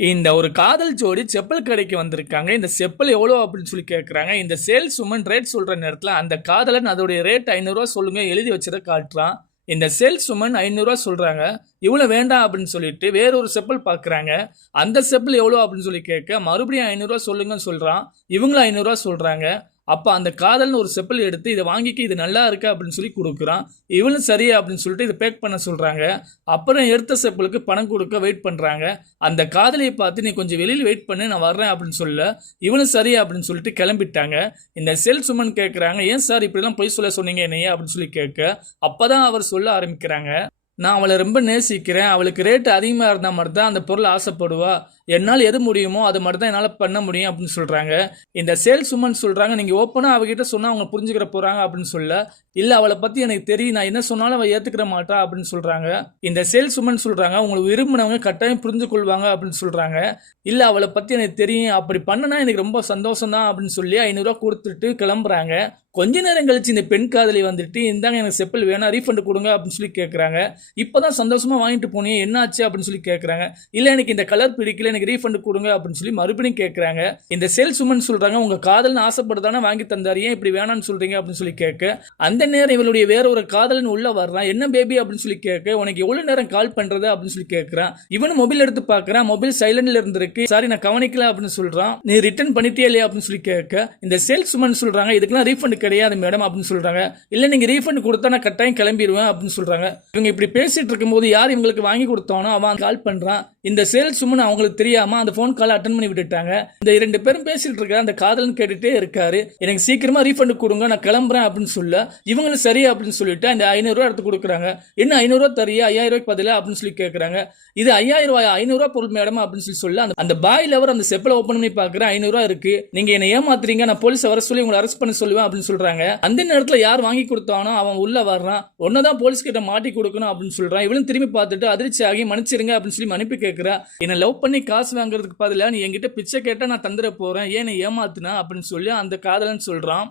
இந்த ஒரு காதல் ஜோடி செப்பல் கடைக்கு வந்திருக்காங்க. இந்த செப்பல் எவ்வளோ அப்படின்னு சொல்லி கேட்குறாங்க இந்த சேல்ஸ் உமன் ரேட் சொல்கிற நேரத்தில் அந்த காதலன் அதோடைய ரேட் ஐநூறுரூவா சொல்லுங்கள் எழுதி வச்சதை காட்டுறான். இந்த சேல்ஸ் உமன் ஐநூறுரூவா சொல்கிறாங்க இவ்வளோ வேண்டாம் அப்படின்னு சொல்லிட்டு வேற ஒரு செப்பல் பார்க்குறாங்க அந்த செப்பல் எவ்வளோ அப்படின்னு சொல்லி கேட்க மறுபடியும் ஐநூறுரூவா சொல்லுங்கன்னு சொல்கிறான் இவங்களும் ஐநூறுரூவா சொல்கிறாங்க அப்போ அந்த காதல்னு ஒரு செப்பல் எடுத்து இதை வாங்கிக்க இது நல்லா இருக்கு அப்படின்னு சொல்லி கொடுக்குறான். இவனும் சரியா அப்படின்னு சொல்லிட்டு இதை பேக் பண்ண சொல்கிறாங்க அப்புறம் எடுத்த செப்பலுக்கு பணம் கொடுக்க வெயிட் பண்ணுறாங்க அந்த காதலியை பார்த்து நீ கொஞ்சம் வெளியில் வெயிட் பண்ணு நான் வர்றேன் அப்படின்னு சொல்ல இவனும் சரியா அப்படின்னு சொல்லிட்டு கிளம்பிட்டாங்க. இந்த செல் சுமன் கேட்குறாங்க ஏன் சார் இப்படிலாம் பொய் சொல்ல சொன்னீங்க என்னையே? அப்படின்னு சொல்லி கேட்க அப்போ தான் அவர் சொல்ல ஆரம்பிக்கிறாங்க நான் அவளை ரொம்ப நேசிக்கிறேன். அவளுக்கு ரேட்டு அதிகமாக இருந்தால் மாதிரி தான் அந்த பொருள் ஆசைப்படுவா. என்னால் எது முடியுமோ அது மட்டும் தான் என்னால் பண்ண முடியும் அப்படின்னு சொல்கிறாங்க இந்த சேல்ஸ் உமன் சொல்கிறாங்க நீங்கள் ஓப்பனாக அவகிட்ட சொன்னால் அவங்க புரிஞ்சுக்கிற போகிறாங்க அப்படின்னு சொல்ல இல்லை அவளை பற்றி எனக்கு தெரியும். நான் என்ன சொன்னாலும் அவள் ஏற்றுக்கிற மாட்டா அப்படின்னு சொல்கிறாங்க இந்த சேல்ஸ் உமன் சொல்கிறாங்க உங்களுக்கு விரும்பினவங்க கட்டாயம் புரிஞ்சு கொள்வாங்க அப்படின்னு சொல்கிறாங்க இல்லை அவளை பற்றி எனக்கு தெரியும். அப்படி பண்ணனா எனக்கு ரொம்ப சந்தோஷம் தான் அப்படின்னு சொல்லி ஐநூறுரூவா கொடுத்துட்டு கிளம்புறாங்க. கொஞ்ச நேரம் கழிச்சு இந்த பெண் காதலி வந்துட்டு இந்தாங்க எனக்கு செப்பல் வேணாம் ரீஃபண்ட் கொடுங்க அப்படின்னு சொல்லி கேட்குறாங்க இப்போ தான் சந்தோஷமாக வாங்கிட்டு போனீங்க என்னாச்சு? அப்படின்னு சொல்லி கேட்குறாங்க இல்லை எனக்கு இந்த கலர் பிடிக்கல எனக்கு ரீஃபண்ட் கொடுங்க அப்படின்னு சொல்லி மறுபடியும் கேட்குறாங்க இந்த சேல்ஸ் உமன் சொல்கிறாங்க உங்கள் காதல்னு ஆசைப்படுதானே வாங்கி தந்தாரு ஏன் இப்படி வேணாம்னு சொல்கிறீங்க அப்படின்னு சொல்லி கேட்க அந்த நேரம் இவளுடைய வேற ஒரு காதலன் உள்ளே வர்றான். என்ன பேபி அப்படின்னு சொல்லி கேட்க உனக்கு எவ்வளோ நேரம் கால் பண்ணுறது அப்படின்னு சொல்லி கேட்குறான் இவனும் மொபைல் எடுத்து பார்க்குறான் மொபைல் சைலண்ட்ல இருந்திருக்கு. சாரி நான் கவனிக்கல அப்படின்னு சொல்கிறான் நீ ரிட்டர்ன் பண்ணிட்டே இல்லையா? அப்படின்னு சொல்லி கேட்க இந்த சேல்ஸ் உமன் சொல்கிறாங்க இதுக்கெல்லாம் ரீஃபண்ட் கிடையாது மேடம் அப்படின்னு சொல்கிறாங்க இல்லை நீங்கள் ரீஃபண்ட் கொடுத்தா நான் கட்டாயம் கிளம்பிடுவேன் அப்படின்னு சொல்கிறாங்க இவங்க இப்படி பேசிட்டு இருக்கும்போது யார் இவங்களுக்கு வாங்கி கொடுத்தானோ அவன் கால் பண்ணுறான் இந்த சேல்ஸ் உமன் அவங்களுக்கு தெரியாமல் அந்த ஃபோன் கால் அட்டன் பண்ணி விட்டுட்டாங்க. இந்த இரண்டு பேரும் பேசிட்டு இருக்க அந்த காதலன் கேட்டுட்டே இருக்காரு. எனக்கு சீக்கிரமா ரீஃபண்ட் கொடுங்க நான் கிளம்புறேன் அப்படின்னு சொல்ல இவங்களும் சரி அப்படின்னு சொல்லிட்டு அந்த ஐநூறுரூவா எடுத்து கொடுக்குறாங்க. என்ன ஐநூறுரூவா தரியா ஐயாயிரம் ரூபாய்க்கு பதில? அப்படின்னு சொல்லி கேட்குறாங்க இது ஐயாயிரம் ரூபாய்? ஐநூறுரூவா பொருள் மேடம் அப்படின்னு சொல்லி சொல்ல அந்த பாய் லவர் அந்த செப்பலை ஓப்பன் பண்ணி பார்க்குறேன் ஐநூறுரூவா இருக்கு. நீங்க என்ன ஏமாத்துறீங்க நான் போலீஸ் வர சொல்லி உங்களை அரெஸ்ட் பண்ண சொல்லுவேன் அப்படின்னு சொல்றாங்க. அந்த நேரத்தில் யார் வாங்கி கொடுத்தானோ அவன் உள்ள வர்றான். ஒன்னதான் போலீஸ் கிட்ட மாட்டி கொடுக்கணும் அப்படின்னு சொல்றான். இவளும் திரும்பி பார்த்துட்டு அதிர்ச்சி ஆகி மன்னிச்சிருங்க அப்படின்னு சொல்லி மன்னிப்பு கேட்கிறா என்ன லவ் பண்ணி காசு வாங்குறதுக்கு பதிலாக நீ என்கிட்ட பிச்சை கேட்டால் நான் தந்துட போகிறேன் ஏன் நீ ஏமாத்துனா? அப்படின்னு சொல்லி அந்த காதலன் சொல்கிறான்